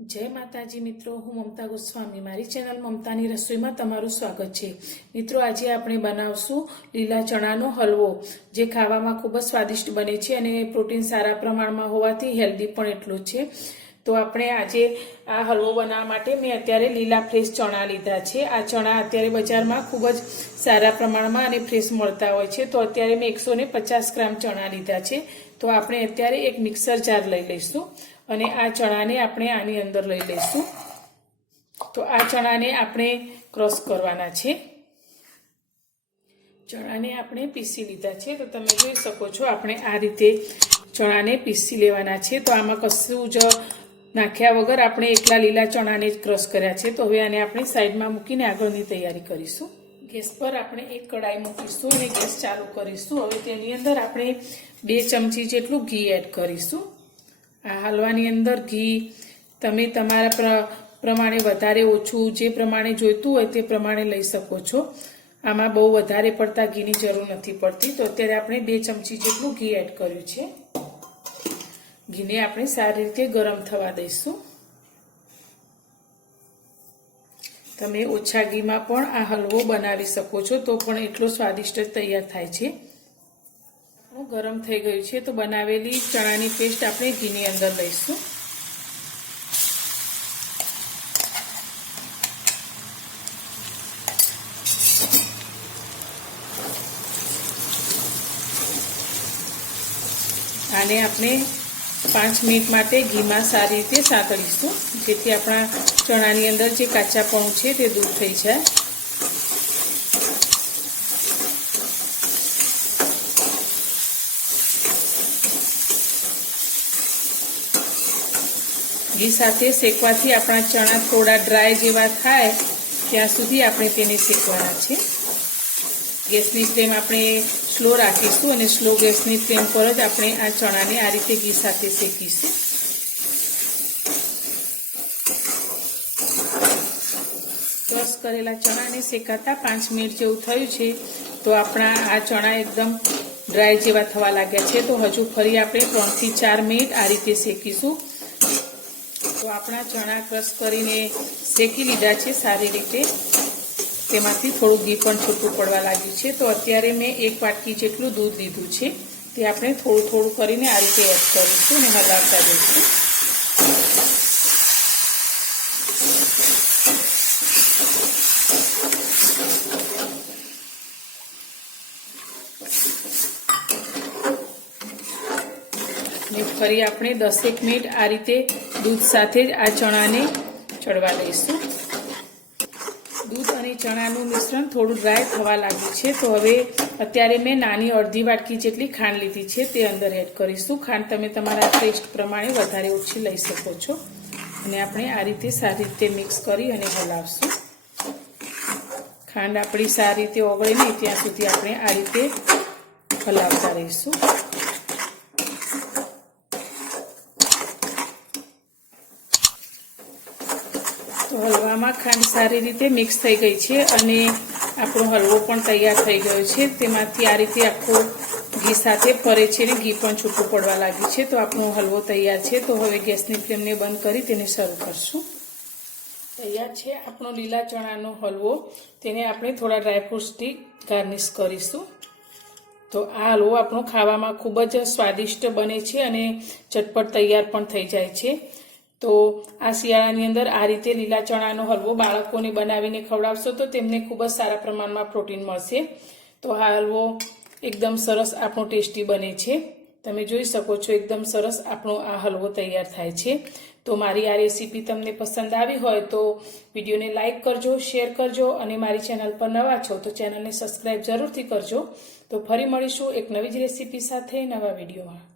जय माताजी मित्रों, हूँ ममता गोस्वामी। मारी चेनल ममतानी रसोई में तमारुं स्वागत है। मित्रों, आज आपणे बनावशुं लीला चणानो हलवो, जे खावामां खूब ज स्वादिष्ट बने छे अने प्रोटीन सारा प्रमाणमां होवाथी हेल्दी पण एटलुं ज छे। तो आपणे आजे आ हलवो बनाववा माटे मैं अत्यारे लीला फ्रेश चणा लीधा छे। आ चणा अत्यारे बजारमां खूब ज सारा प्रमाणमां अने फ्रेश मळता होय छे। तो अत्यारे मैं 150 ग्राम चणा लीधा छे। तो आपणे अत्यारे एक मिक्सर जार लई लईशुं અને આ ચણાને આપણે આની અંદર લઈ લઈશું। તો આ ચણાને આપણે ક્રશ કરવાના છે। ચણાને આપણે પીસી લીધા છે। તો તમે જોઈ શકો છો આપણે આ રીતે ચણાને પીસી લેવાના છે। તો આમાં કશું જ નાખ્યા વગર આપણે એકલા લીલા ચણાને જ ક્રશ કર્યા છે। તો હવે આને આપણે સાઈડમાં મૂકીને આગળની તૈયારી કરીશું। ગેસ પર આપણે એક કડાઈ મૂકીશું અને ગેસ ચાલુ કરીશું। હવે તેની અંદર આપણે 2 ચમચી જેટલું ઘી એડ કરીશું। आ हलवानी अंदर घी तमे तमारा प्रमाणे वधारे ओछुं जे प्रमाणे जोईतुं होय ते प्रमाणे लई शको छो। आमां बहु वधारे पड़ता घीनी जरूर नथी पड़ती। तो अत्यारे आपणे 2 चमची जेटलुं घी एड कर्युं छे। घीने आपणे सारी रीते गरम थवा दईशुं। तमे ओछा घीमां पण आ हलवो बनावी शको छो तो पण एटलो स्वादिष्ट तैयार थाय छे। गरम थई गयुं छे। तो बनावेली चणानी पेस्ट आपणे घीनी अंदर लईशुं। आने आपणे 5 मिनिट माटे घीमां सारी रीते सातळीशुं, जेथी आपणा चणानी अंदर जे काचापणुं छे ते दूर थई जाय। घी साथे शेकवाथी आपणा चणा थोड़ा ड्राय जेवा थाय त्यां सुधी आपणे तेने शेकवाना छे। गैसनी फ्लेम आपणे स्लो राखीशुं अने स्लो गैसनी फ्लेम पर ज आपणे आ चणाने आ रीते घी साथे शेकीशुं। क्रश करेला चणाने शेकाता 5 मिनिट जेवुं थयुं छे। तो आपणा आ चणा एकदम ड्राय जेवा थवा लाग्या छे। तो हजू फरी आपणे 3 થી 4 मिनिट आ रीते शेकीशुं। तो अपना चना क्रश करीने शेकी लीधा छे सारी रीते। तेमांथी थोड़ुं घी पण छूटुं पड़वा लाग्युं छे। तो अत्यारे मैं 1 वाटकी जेटलुं दूध लीधुं छे। ते आपणे थोड़ुं थोड़ुं करीने आ रीते एड करीशुं अने हलावता जईशुं। फरी आपणे 10 मिनिट आ रीते दूध साथे आ चणाने चढ़वा दईशुं। दूध अने चणानुं मिश्रण थोड़ुं ड्राय थवा लाग्युं छे। तो हवे अत्यारे मैं नानी अर्धी वाटकी जेटली खांड लीधी छे ते अंदर एड करीशुं। खांड तमे तमारा टेस्ट प्रमाणे वधारे ओછી लई शको छो। अने आपणे आ रीते सारी रीते मिक्स करी अने हलावशुं। खांड आपणी सारी रीते ओगळे नहीं त्यां सुधी आपणे आ रीते हलावता रहीशुं। तो हलवा में खांड सारी रीते मिक्स थई गई है अने आपणो हलवो पण तैयार थई गयो छे। तेमांथी आ रीते आखो घी साथे फरे छे ने घी पण छूटुं पड़वा लाग्युं छे। तो आपणो हलवो तैयार छे। तो हवे गैसनी फ्लेमने बंद करी तेने सर्व करशुं। तैयार छे आपणो लीला चणानो हलवो। तेने आपणे थोड़ा ड्रायफ्रूट्सथी गार्निश करीशुं। तो आ हलवो आपणो खावामां खूब ज स्वादिष्ट बने छे अने चटपट तैयार पण थई जाय छे। तो आ शियाळानी अंदर आ रीते लीला चणानो हलवो बाळकोने बनावीने खवडावशो तो तेमने खूब ज सारा प्रमाणमां प्रोटीन मळशे। तो आ हलवो एकदम सरस आपणो टेस्टी बने छे। तमे जोई शको छो एकदम सरस आपणो आ हलवो तैयार थाय छे। तो मारी आ रेसिपी तमने पसंद आवी होय तो विडियोने लाइक करजो, शेर करजो अने मारी चेनल पर नवा छो तो चेनलने सब्सक्राइब जरूरथी करजो। तो फरी मळीशुं एक नवी ज रेसिपी साथे नवा विडियोमां।